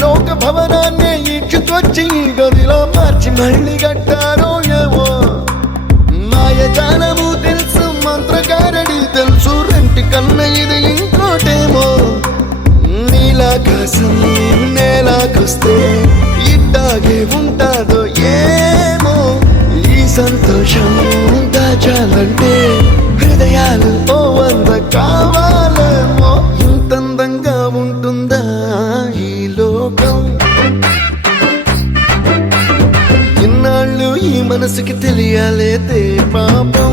లోక భవనాన్ని ఈడ్చుకొచ్చి గదిలో మార్చి మళ్ళీ కట్టారో ఏమో మాయజాలము తెలుసు మంత్రగారడి తెలుసు రెంటి కన్న ఇది ఇంకోటేమో నీలాకాశం నేలాకొస్తే ఇట్టాగే ఉంటాదో ఏమో ఈ సంతోషం దాచాలంటే హృదయాలు ఓ వంద కావాలేమో ఇంతందంగా ఉంటుందా ఈ లోకం ఇన్నాళ్ళు ఈ మనసుకి తెలియాలేదే పాపం